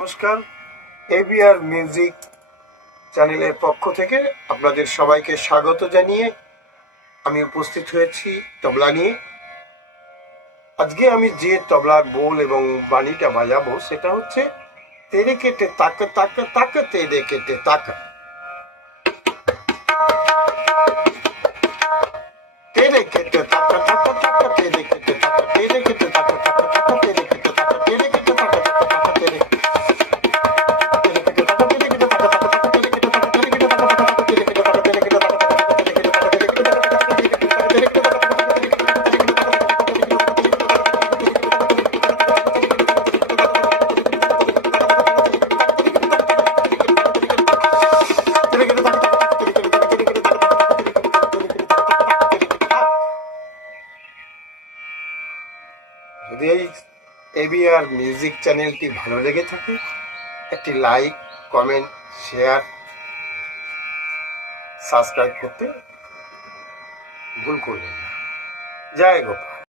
নমস্কার ABR music চ্যানেলের পক্ষ থেকে আপনাদের সবাইকে স্বাগত জানিয়ে আমি উপস্থিত হয়েছি তবলা নিয়ে। আজকে আমি যে তবলার বোল এবং বাণীটা বাজাবো সেটা হচ্ছে, তেরে কেটে তাকা তাকা তাকা, তেরে কেটে তাকা। যদি এই এবিআর মিউজিক চ্যানেলটি ভালো লেগে থাকে, একটি লাইক কমেন্ট শেয়ার সাবস্ক্রাইব করতে ভুল করবেন না। জয় গোপাল।